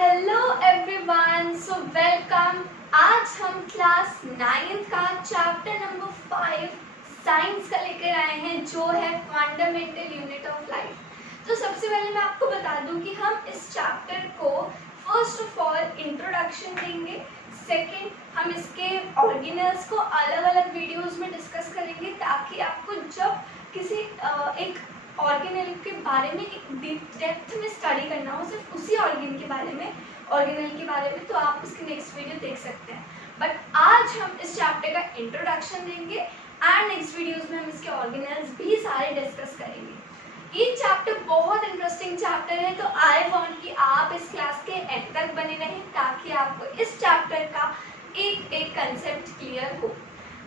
Hello everyone, so welcome. आज हम class 9th का चैप्टर नंबर 5 साइंस का लेकर आए हैं, जो है फंडामेंटल यूनिट ऑफ लाइफ। तो सबसे पहले मैं आपको बता दूं कि हम इस चैप्टर को फर्स्ट ऑफ ऑल इंट्रोडक्शन देंगे। सेकंड, हम इसके ऑर्गेनल्स को अलग अलग वीडियोस में डिस्कस करेंगे, ताकि आपको जब किसी एक ऑर्गेनल के बारे में डेप्थ में स्टडी करना हो, सिर्फ उसी ऑर्गेनल के बारे में, तो आप उसकी नेक्स्ट वीडियो देख सकते हैं। बट आज हम इस चैप्टर का इंट्रोडक्शन देंगे एंड नेक्स्ट वीडियोस में हम इसके ऑर्गेनल्स भी सारे डिस्कस करेंगे। ये चैप्टर बहुत इंटरेस्टिंग चैप्टर है, तो आई वांट कि आप इस क्लास के एंड तक बने रहें, ताकि आपको इस चैप्टर का एक एक कंसेप्ट क्लियर हो।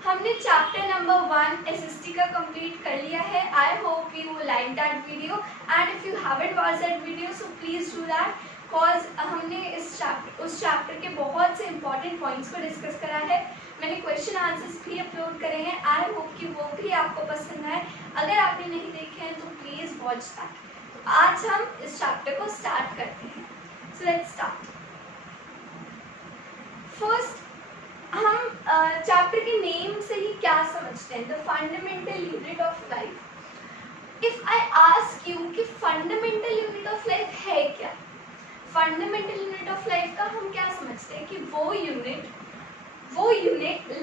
हमने चैप्टर नंबर 1 एसएसटी का कंप्लीट कर लिया है। I hope you like that video and if you haven't watched that video so please do that, because हमने उस चैप्टर के बहुत से इंपॉर्टेंट पॉइंट्स को डिस्कस करा है। मैंने क्वेश्चन आंसर्स भी अपलोड करे हैं। आई होप कि वो भी आपको पसंद आए। अगर आपने नहीं देखे हैं तो प्लीज वॉच दैट। आज हम इस चैप्टर को स्टार्ट करते हैं। So let's start. फर्स्ट, हम चैप्टर के नेम से ही क्या समझते हैं, the fundamental unit of life. If I ask you कि फंडामेंटल यूनिट ऑफ लाइफ है क्या, फंडामेंटल यूनिट ऑफ लाइफ का हम क्या समझते हैं कि वो यूनिट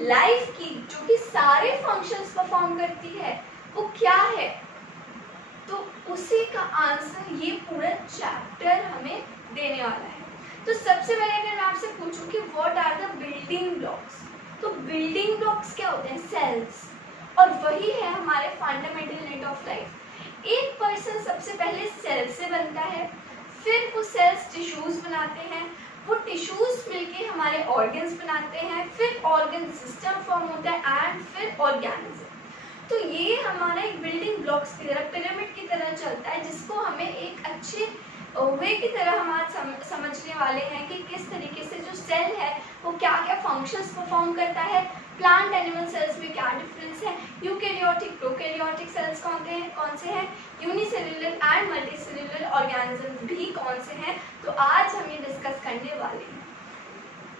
लाइफ की जो कि सारे फंक्शंस परफॉर्म करती है, वो क्या है। तो उसी का आंसर ये पूरा चैप्टर हमें देने वाला है। तो सबसे पहले अगर मैं आपसे पूछूं कि what are the building blocks, तो बिल्डिंग ब्लॉक्स क्या होते हैं, सेल्स, और वही है हमारे फंडामेंटल यूनिट ऑफ लाइफ। एक पर्सन सबसे पहले सेल से बनता है, फिर वो सेल्स टिश्यूज बनाते हैं, वो टिश्यूज मिलके हमारे ऑर्गन्स बनाते हैं, फिर ऑर्गन सिस्टम फॉर्म होता है एंड फिर ऑर्गेनिज्म। तो ये हमारा एक बिल्डिंग ब्लॉक्स की तरह, पिरामिड की तरह चलता है, जिसको हमें एक अच्छे वे की तरह हम आज समझने वाले हैं कि किस तरीके से जो सेल है वो क्या क्या फंक्शंस परफॉर्म करता है। प्लांट एनिमल सेल्स में क्या डिफरेंस है, यूकैरियोटिक प्रोकैरियोटिक सेल्स कौन से हैं, यूनिसेल्युलर एंड मल्टीसेल्युलर ऑर्गेनिजम्स भी कौन से हैं। तो आज हम ये डिस्कस करने वाले हैं।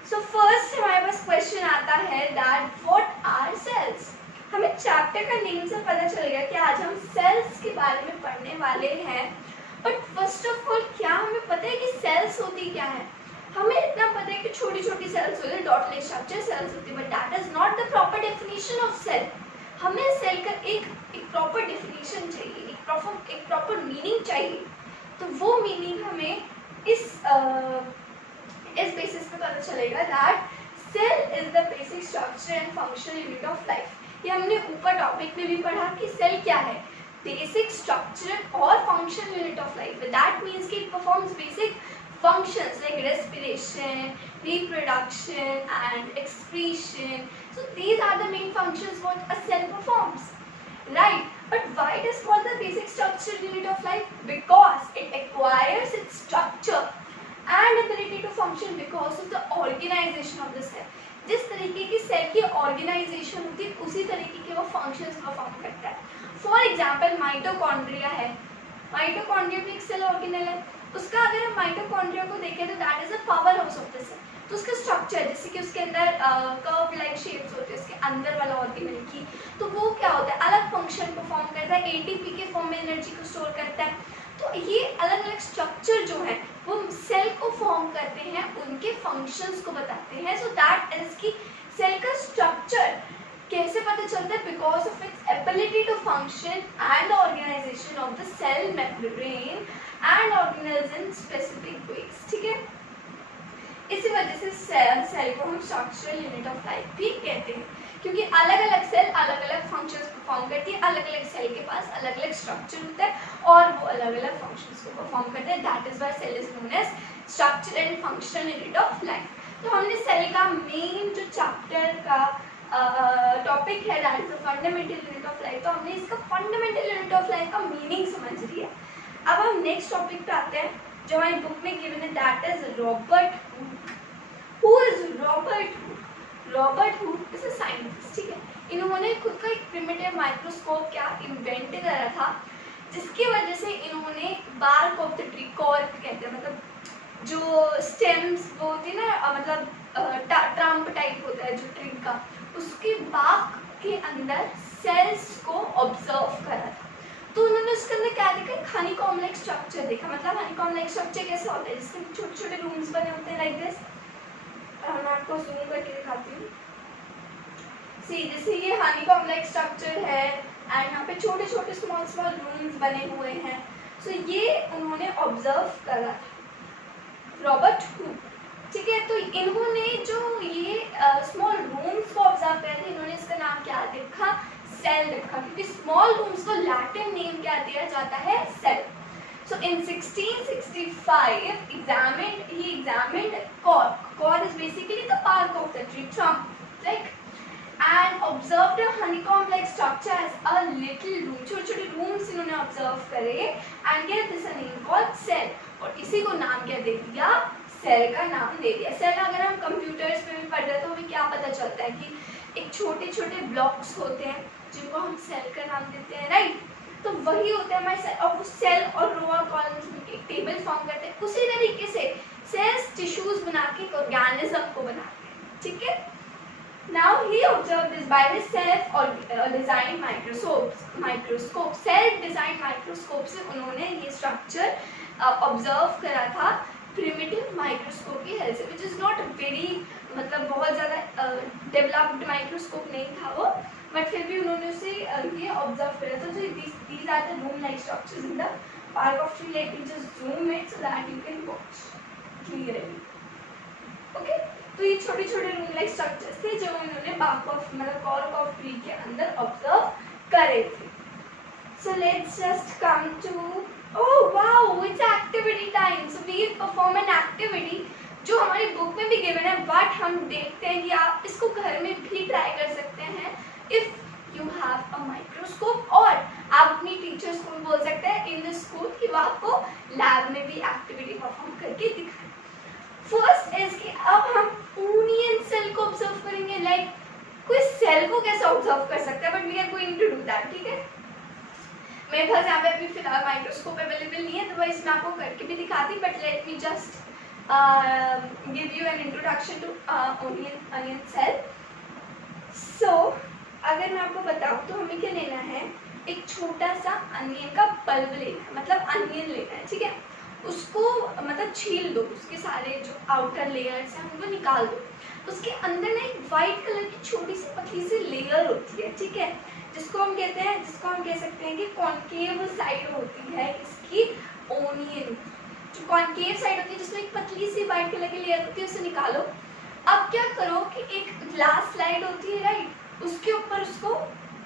सो फर्स्ट हमारे पास क्वेश्चन आता है दैट व्हाट आर सेल्स। हमें चैप्टर का नेम से पता चल गया कि आज हम सेल्स के बारे में पढ़ने वाले हैं। बट फर्स्ट ऑफ ऑल, क्या हमें पता है कि सेल्स होती क्या है। हमें इतना पता है कि छोटी छोटी सेल्स होती है, डॉटलेट स्ट्रक्चर सेल्स होती है, but that is not the proper definition of cell. हमें सेल का एक प्रॉपर डेफिनेशन चाहिए, एक प्रॉपर मीनिंग चाहिए। तो वो मीनिंग हमें इस बेसिस पे पता चलेगा that cell is the basic structure and functional unit of life. ये हमने ऊपर टॉपिक में भी पढ़ा कि सेल क्या है, basic structure or function unit of life. That means कि it performs basic functions like respiration, reproduction and excretion. So these are the main functions what a cell performs, right? But why it is called the basic structure unit of life? Because it acquires its structure and ability to function because of the organization of the cell. जिस तरीके की cell की organisation होती है, उसी तरीके के वो फंक्शंस परफॉर्म करता है। फॉर एग्जाम्पल, माइटोकॉन्ड्रिया है, माइटोकॉन्ड्रिया भी एक सेल ऑर्गेनल है। उसका अगर हम माइटोकॉन्ड्रिया को देखें तो that is a power house of the cell. तो उसका स्ट्रक्चर, जैसे कि उसके अंदर कर्व लाइक शेप्स होते हैं उसके अंदर वाला ऑर्गेनल की, तो वो क्या होता है, अलग फंक्शन परफॉर्म करता है, एटीपी के फॉर्म में एनर्जी को स्टोर करता है। तो ये अलग अलग स्ट्रक्चर जो है वो सेल को फॉर्म करते हैं, उनके फंक्शंस को बताते हैं। सो दैट इज कि सेल का स्ट्रक्चर कैसे पता चलता है, because of its ability to function and organisation of the cell membrane and organelles in specific ways. ठीक है, इसी वजह से सेल को हम स्ट्रक्चरल यूनिट ऑफ लाइफ भी कहते हैं, क्योंकि अलग अलग सेल अलग अलग फंक्शंस परफॉर्म करती है, अलग अलग सेल के पास अलग अलग स्ट्रक्चर होता है और वो अलग अलग फंक्शंस को परफॉर्म करते हैं। That is why cell is known as structure and functional unit of life. तो हमने सेल का मेन जो चैप्टर का टॉपिक है that is the fundamental unit of life, तो हमने इसका फंडामेंटल यूनिट ऑफ लाइफ का मीनिंग समझ लिया। अब हम नेक्स्ट टॉपिक पे आते हैं जो हमारी बुक में गिवन है, that is Robert Hooke. Who is Robert Hooke? Robert Hooke is a scientist. ठीक है, इन्होंने खुद का एक प्रिमिटिव माइक्रोस्कोप क्या इन्वेंट करा था, जिसकी वजह से इन्होंने bark of the tree, cork कहते हैं, मतलब जो स्टेम्स वो होती है ना, मतलब ट्रम्प टाइप होता है जो ट्री का, उसके बाग के अंदर सेल्स को ऑब्जर्व करा था। तो उन्होंने उसके अंदर क्या देखा, एक हनीकॉम्ब लाइक स्ट्रक्चर देखा। मतलब हनीकॉम्ब लाइक स्ट्रक्चर कैसा होता है, जिसमें छोटे छोटे रूम्स बने होते हैं लाइक दिस। मैं आपको जूम करके दिखाती हूँ। सी जैसे ये हनीकॉम्ब लाइक स्ट्रक्चर है एंड यहाँ पे छोटे छोटे स्मॉल स्मॉल रूम्स बने हुए हैं। सो ये उन्होंने ऑब्जर्व करा था, रॉबर्ट हुक, ठीक है। तो इन्होंने जो ये स्मॉल रूम्स को ऑब्जर्व किया था, इन्होंने इसका नाम क्या देखा, सेल रखा, क्योंकि स्मॉल रूम्स को लैटिन नेम क्या दिया जाता है, cell. So in 1665, he examined cork. Cork is basically the bark of the tree trunk, like, and observed a honeycomb-like structure as a little room. छोटे-छोटे rooms इन्होंने observe करे and gave this a name called cell. और इसी को नाम क्या दे दिया, cell का नाम दे दिया। सेल अगर हम कंप्यूटर्स पे भी पढ़ रहे हैं तो हमें क्या पता चलता है कि एक छोटे-छोटे ब्लॉक्स होते हैं जिनको हम सेल का नाम देते हैं, राइट। तो वही होता है हमारे सेल, और वो सेल और रो और कॉलम्स मिलकर एक टेबल फॉर्म करते हैं। उसी तरीके से सेल्स टिश्यूज बना के एक ऑर्गेनिज्म को बनाते हैं, ठीक है। Now he observed this by his self or designed microscope, self designed microscope से उन्होंने ये स्ट्रक्चर ऑब्जर्व करा था प्रिमिटिव माइक्रोस्कोप की हेल्प से, विच इज नॉट वेरी, मतलब बहुत ज़्यादा डेवलप्ड माइक्रोस्कोप नहीं था वो, बट फिर भी उन्होंने उसे ये ऑब्जर्व करा था। So these are the room-like structures in the bark of tree. Let me just zoom it so that you can watch clearly. Okay? तो ये छोटे छोटे रूम लाइक स्ट्रक्चर्स थे जो इन्होंने bark of मतलब cork of tree के अंदर ऑब्जर्व करे थे। So let's just come to, oh wow, it's activity time. So we perform an activity जो हमारी बुक में भी गिवन है, बट हम देखते हैं कि आप इसको घर में भी ट्राई कर सकते हैं if you have a microscope, और आप अपनी टीचर्स को भी बोल सकते हैं इन द स्कूल कि वो आपको लैब में भी एक्टिविटी परफॉर्म करके दिखाएं। फर्स्ट इज कि अब हम ओनियन सेल को ऑब्जर्व करेंगे। लाइक कोई सेल को कैसे ऑब्जर्व कर सकता है, but we are going to do that, ठीक है। मेरे पास यहाँ पे अभी फिलहाल माइक्रोस्कोप अवेलेबल नहीं है, तो वह इसमें आपको करके भी दिखाती, but let me just give you an introduction to onion cell. So अगर मैं आपको बताऊँ तो हमें क्या लेना है, एक छोटा सा अनियन का बल्ब लेना है, मतलब अनियन लेना है, ठीक है। उसको मतलब छील दो, उसके सारे जो आउटर लेयर्स हैं उनको निकाल दो। उसके अंदर ना एक वाइट कलर की छोटी सी पतली सी लेयर होती है, ठीक है, जिसको हम कह सकते हैं कि कॉन्केव साइड होती है इसकी ओनियन। जो कॉन्केव साइड होती है जिसमें एक पतली सी वाइट कलर की लेयर होती है, उसे निकालो। अब क्या करो कि एक ग्लास स्लाइड होती है, राइट, उसके ऊपर उसको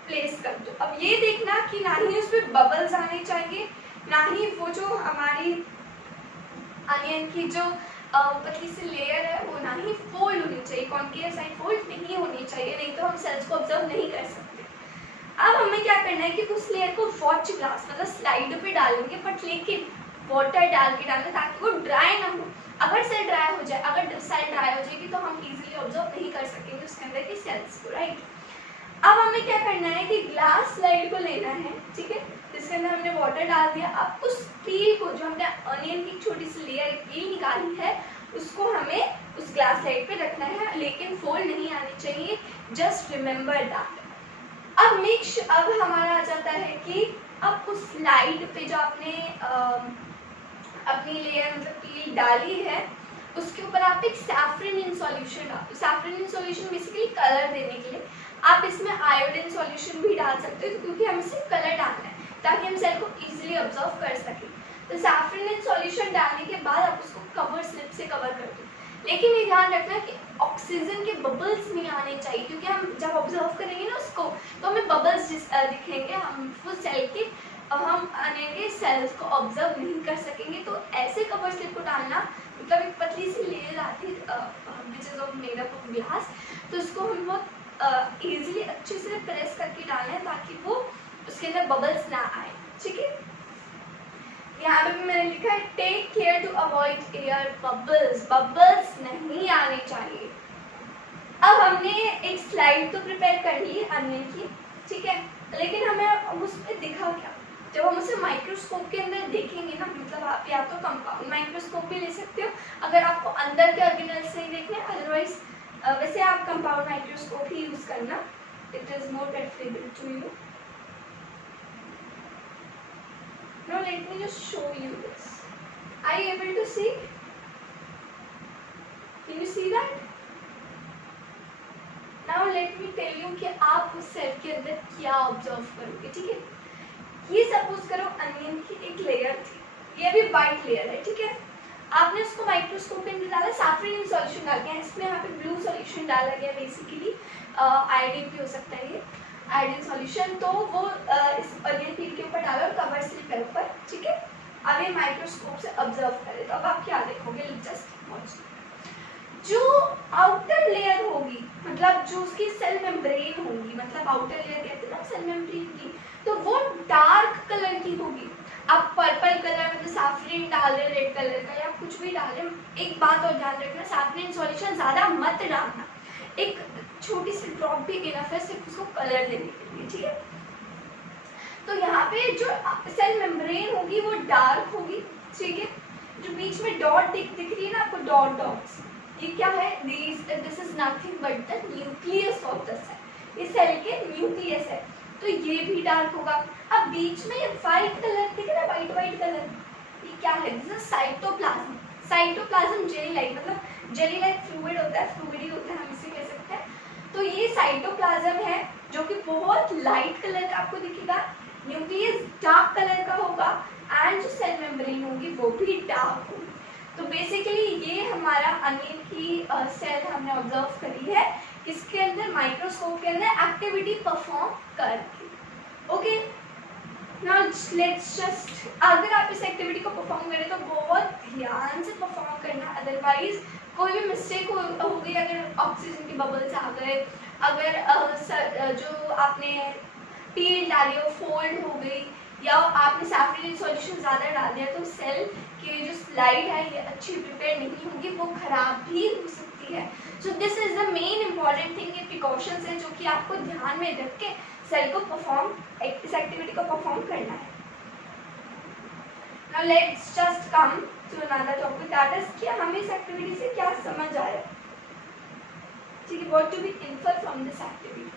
प्लेस कर दो। अब ये देखना कि ना ही उसमें बबल्स आने चाहिए, ना ही वो जो हमारी अनियन की जो पतली सी लेयर है वो ना ही फोल्ड होनी चाहिए, कॉन्केव साइड फोल्ड नहीं होनी चाहिए, नहीं तो हम सेल्स को ऑब्जर्व नहीं कर सकते। अब हमें क्या करना है कि उस लेयर को वॉच ग्लास मतलब स्लाइड पे डालेंगे, बट लेकिन वाटर डाल के डालना ताकि वो ड्राई ना हो। अगर सेल ड्राई हो जाए, अगर सेल ड्राई हो जाएगी तो हम इजीली ऑब्जर्व नहीं कर सकेंगे उसके अंदर की सेल्स को, राइट। अब हमें क्या करना है कि ग्लास स्लाइड को लेना है, ठीक है, जिसके अंदर हमने वाटर डाल दिया। अब उस पील को, जो हमने अनियन की छोटी सी लेयर पील निकाली है, उसको हमें उस ग्लास स्लाइड पे रखना है, लेकिन फोल्ड नहीं आनी चाहिए, जस्ट रिमेम्बर दैट। अब हमारा आ जाता है कि अब उस स्लाइड पे जो आपने अपनी लेयर मतलब पील डाली है, उसके ऊपर आप एक सैफरन इन सॉल्यूशन डाल दो। Saffron in solution basically colour देने के लिए, आप इसमें आयोडीन सॉल्यूशन भी डाल सकते हो, क्योंकि हमें सिर्फ कलर डालना है ताकि हम सेल को इजीली ऑब्जर्व कर सकें। तो सैफरन इन सॉल्यूशन डालने के बाद आप उसको कवर स्लिप से कवर कर दो, लेकिन ये ध्यान रखना कि ऑक्सीजन के बबल्स नहीं आने चाहिए, क्योंकि हम जब ऑब्जर्व करेंगे ना उसको, तो हमें बबल्स दिखेंगे, हम वो सेल के हम अनेक सेल्स को ऑब्जर्व नहीं कर सकेंगे। तो ऐसे कवर स्लिप को डालना, मतलब एक पतली सी लेयर आती है which is of made up of glass, तो उसको हम बहुत इजीली अच्छे से प्रेस करके डालना है ताकि वो उसके अंदर बबल्स ना आए, ठीक है। यहाँ पे मैंने लिखा है take care to avoid air bubbles, bubbles नहीं आने चाहिए। अब हमने एक स्लाइड तो प्रिपेयर कर ली अनियन की, ठीक है, लेकिन हमें उस पर दिखा क्या, जब हम उसे माइक्रोस्कोप के अंदर देखेंगे ना, मतलब आप या तो कंपाउंड माइक्रोस्कोप भी ले सकते हो अगर आपको अंदर के ऑर्गेनेल्स नहीं देखने, अदरवाइज वैसे आप कंपाउंड माइक्रोस्कोप ही यूज करना, it is more preferable to you. Now let me just show you this. Are you able to see? Can you see that? Now let me tell you कि आप उस cell के अंदर क्या observe करोगे. ठीक है, ये सपोज करो अनियन की एक लेयर थी, ये भी वाइट लेयर है. ठीक है, आपने उसको माइक्रोस्कोप के अंदर डाला, सैफरन सॉल्यूशन डाल दिया, इसमें यहाँ पे ब्लू सॉल्यूशन डाला गया, बेसिकली आयोडीन भी हो सकता है, ये आयोडीन सॉल्यूशन. तो वो इस अनियन पील के ऊपर डाला और कवर स्लिप है ऊपर. ठीक है, अब ये माइक्रोस्कोप से ऑब्जर्व करें तो अब आप क्या देखोगे, जस्ट वॉच. जो आउटर लेयर होगी, मतलब जो उसकी सेल मेम्ब्रेन होगी, मतलब आउटर लेयर कहते हैं ना सेल मेम्ब्रेन की, तो वो डार्क कलर की होगी. आप पर्पल कलर मतलब सैफरन डाल रहे, रेड कलर का या कुछ भी डाल रहे. एक बात और ध्यान रखना, सैफरन सॉल्यूशन ज़्यादा मत डालना, एक छोटी सी ड्रॉप भी इनफ है सिर्फ उसको कलर देने के लिए. ठीक है, तो यहाँ पे जो सेल मेम्ब्रेन होगी वो डार्क होगी. ठीक है, जो बीच में डॉट दिख रही है ना आपको, डॉट डॉट्स, ये क्या है, this is nothing but the nucleus of the cell. इस सेल के न्यूक्लियस है, तो ये भी डार्क होगा. अब बीच में ये व्हाइट कलर दिख रहा है, व्हाइट कलर, ये क्या है, this is cytoplasm. Cytoplasm jelly like, मतलब जेली लाइक फ्लूइड होता है, फ्लूइडी होता है, हम इसे कह सकते हैं. तो ये साइटोप्लाज्म है जो कि बहुत लाइट कलर का आपको दिखेगा, न्यूक्लियस डार्क कलर का होगा, एंड जो सेल मेम्ब्रेन होगी वो भी डार्क होगी. तो बेसिकली ये हमारा अनियन की सेल हमने ऑब्जर्व करी है, इसके अंदर माइक्रोस्कोप के अंदर एक्टिविटी परफॉर्म करके. ओके, नाउ लेट्स जस्ट, अगर आप इस एक्टिविटी को परफॉर्म करें तो बहुत ध्यान से परफॉर्म करना, अदरवाइज कोई भी मिस्टेक होगी, अगर ऑक्सीजन की बबल्स आ गए, अगर जो आपने पील डाली हो फोल्ड हो गई, या आपने सैफरन सॉल्यूशन ज़्यादा डाल दिया, तो सेल की जो स्लाइड है ये अच्छी प्रिपेयर नहीं होगी, वो खराब भी हो सकती है. So this is the main important thing, ये प्रिकॉशंस है जो कि आपको ध्यान में रख के सेल को परफॉर्म, इस एक्टिविटी को परफॉर्म करना है. Now let's just come to another topic, that is कि हमें इस एक्टिविटी से क्या समझ आया. ठीक है, what to be infer from this activity.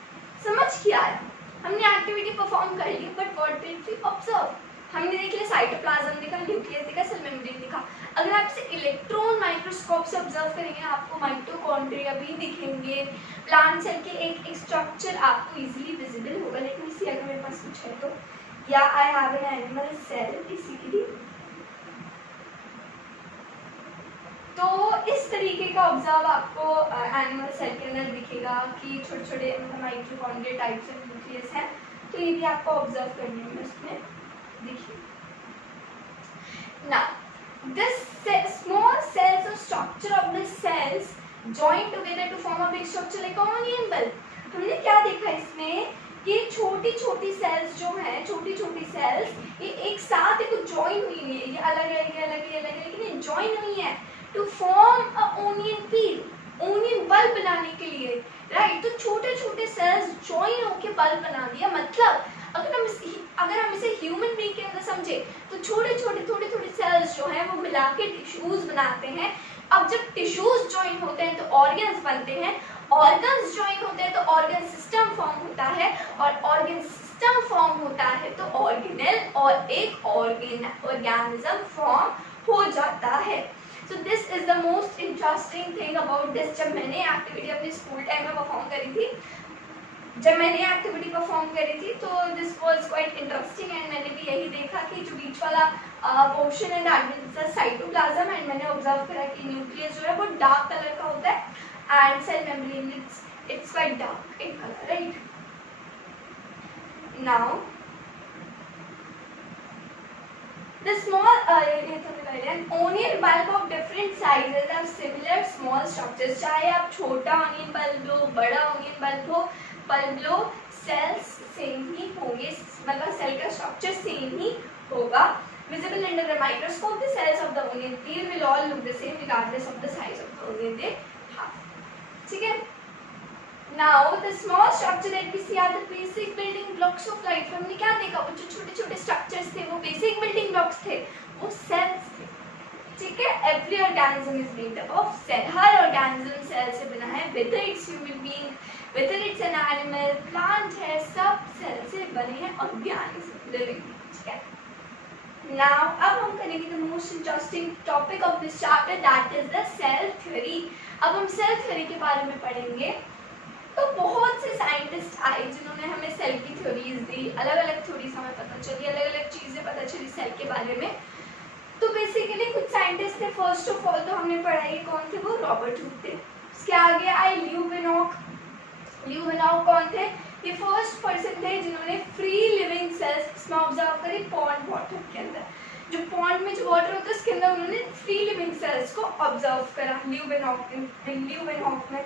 समझ क्या आया, हमने एक्टिविटी परफॉर्म कर ली, but what did we observe. हमने देख लिया साइटोप्लाज्म दिखा, न्यूक्लियस दिखा, सेल मेम्ब्रेन दिखा. अगर आप इसे इलेक्ट्रॉन माइक्रोस्कोप से ऑब्जर्व करेंगे आपको माइटोकॉन्ड्रिया भी दिखेंगे, प्लांट सेल के एक स्ट्रक्चर आपको इजीली विजिबल होगा. लेट मी सी, अगर मेरे पास कुछ है तो, या I have an animal cell basically. तो इस तरीके का ऑब्जर्व आपको एनिमल सेल के अंदर दिखेगा कि छोटे छोटे माइटोकॉन्ड्रिया टाइप्स ऑफ न्यूक्लियस है, तो ये भी आपको ऑब्जर्व करने में उसमें देखिए. Now, this small cells or structure of the cells join together to form a big structure like an onion bulb. हमने क्या देखा इसमें, ये छोटी छोटी सेल्स जो हैं, छोटी छोटी सेल्स ये एक साथ एक ज्वाइन हुई है, ये अलग है, ये अलग है, ये अलग है, लेकिन ये ज्वाइन हुई है to form a onion peel, onion bulb बनाने के लिए. राइट, तो छोटे छोटे सेल्स ज्वाइन होकर बल्ब बना दिया. मतलब अगर हम इसे ह्यूमन बीइंग के अंदर समझे तो छोटे छोटे सेल्स जो हैं वो मिला के टिश्यूज बनाते हैं. अब जब टिश्यूज ज्वाइन होते हैं तो ऑर्गन्स बनते हैं, ऑर्गन्स ज्वाइन होते हैं तो ऑर्गन सिस्टम फॉर्म होता है, और ऑर्गन सिस्टम फॉर्म होता है तो ऑर्गेनेल और एक ऑर्गेनिज्म फॉर्म हो जाता है. So this is the most interesting thing about this. जब मैंने एक्टिविटी अपने स्कूल टाइम में परफॉर्म करी थी, तो this was quite interesting, and मैंने भी यही देखा कि जो बीच वाला पोर्शन है दैट इज साइटोप्लाज्म, एंड मैंने ऑब्जर्व करा कि न्यूक्लियस जो है वो डार्क कलर का होता है, and cell membrane it's quite dark in colour. Right, now the small an onion bulb of different sizes have similar small structures. चाहे आप छोटा ऑनियन बल्ब लो, बड़ा ऑनियन बल्ब लो, सेल्स सेम ही होंगे, मतलब सेल का स्ट्रक्चर सेम ही होगा. Visible under the microscope, the cells of the onion peel will all look the same regardless of the size of the onion they have. ठीक है. Now the small structure that we see are the basic building blocks of life. हमने क्या देखा, वो जो छोटे छोटे structures थे वो बेसिक बिल्डिंग ब्लॉक्स थे, वो सेल्स थे. ठीक है. Every organism is made up of cell. हर ऑर्गेनिज्म सेल से बना है, whether it's human being, whether it's an animal, plant है, सब सेल से बने हैं ऑर्गेनिज्म लिविंग. ठीक है. Now अब हम करेंगे the most interesting topic of this chapter, that is the cell theory. अब हम सेल थ्योरी के बारे में पढ़ेंगे. तो बहुत से साइंटिस्ट आए जिन्होंने हमें सेल की थ्योरीज दी, अलग अलग थ्योरीज हमें पता चली, अलग अलग चीज़ें पता चली सेल के बारे में. तो बेसिकली कुछ साइंटिस्ट थे. फर्स्ट ऑफ ऑल तो हमने पढ़ा ये कौन थे, वो रॉबर्ट हुक थे. उसके आगे आए ल्यूवेनॉक. ल्यूवेनॉक कौन थे, ये फर्स्ट पर्सन थे जिन्होंने फ्री लिविंग सेल्स में ऑब्जर्व करी पॉन्ड वाटर के अंदर. जो पॉन्ड में जो वाटर होता है उसके अंदर उन्होंने फ्री लिविंग सेल्स को ऑब्जर्व करा ल्यूवेनॉक में.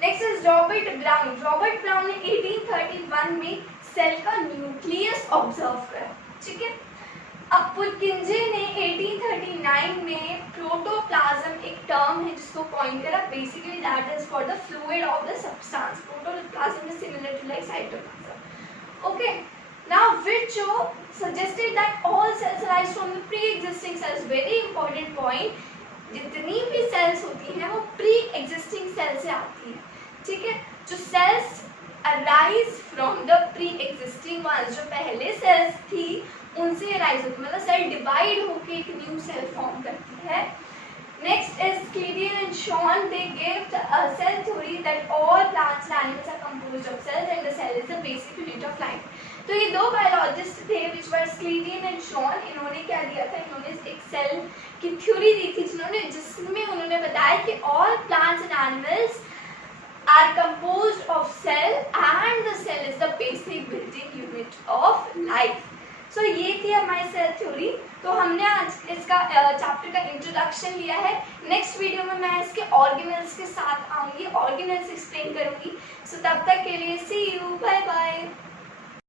Next is Robert brown. Robert brown ने 1831 में सेल का न्यूक्लियस ऑब्जर्व करा. ठीक है. अब पुरकिंजे ने 1839 में प्रोटोप्लाज्म, एक टर्म है जिसको कॉइन करा. Basically that is for the fluid of the substance. Protoplasm is similar to like cytoplasm. Okay. Now which suggested that all cells arise from the pre-existing cells. Very important point. जितनी भी sales होती हैं वो pre existing cell से आती हैं. ठीक है. जो cells arise from the pre existing ones, जो पहले सेल्स थी उनसे अराइज होती, मतलब सेल डिवाइड होकर एक न्यू सेल फॉर्म करती है. Next is Schleiden and Schwann. They give a cell theory that all plants and animals are composed of cells and the cell is the basic unit of life. तो ये दो biologist थे विच वर स्कीडियर and Shawn. इन्होंने क्या दिया था, इन्होंने एक सेल की थ्योरी दी थी जिसमें उन्होंने बताया कि all plants and animals are composed of cell and the cell is the basic building unit of life. So ये थी हमारी सेल थ्योरी. तो हमने आज इसका चैप्टर का इंट्रोडक्शन लिया है. नेक्स्ट वीडियो में मैं इसके ऑर्गेनेल्स के साथ आऊँगी, ऑर्गेनेल्स एक्सप्लेन करूँगी. सो तब तक के लिए सी यू, बाय बाय.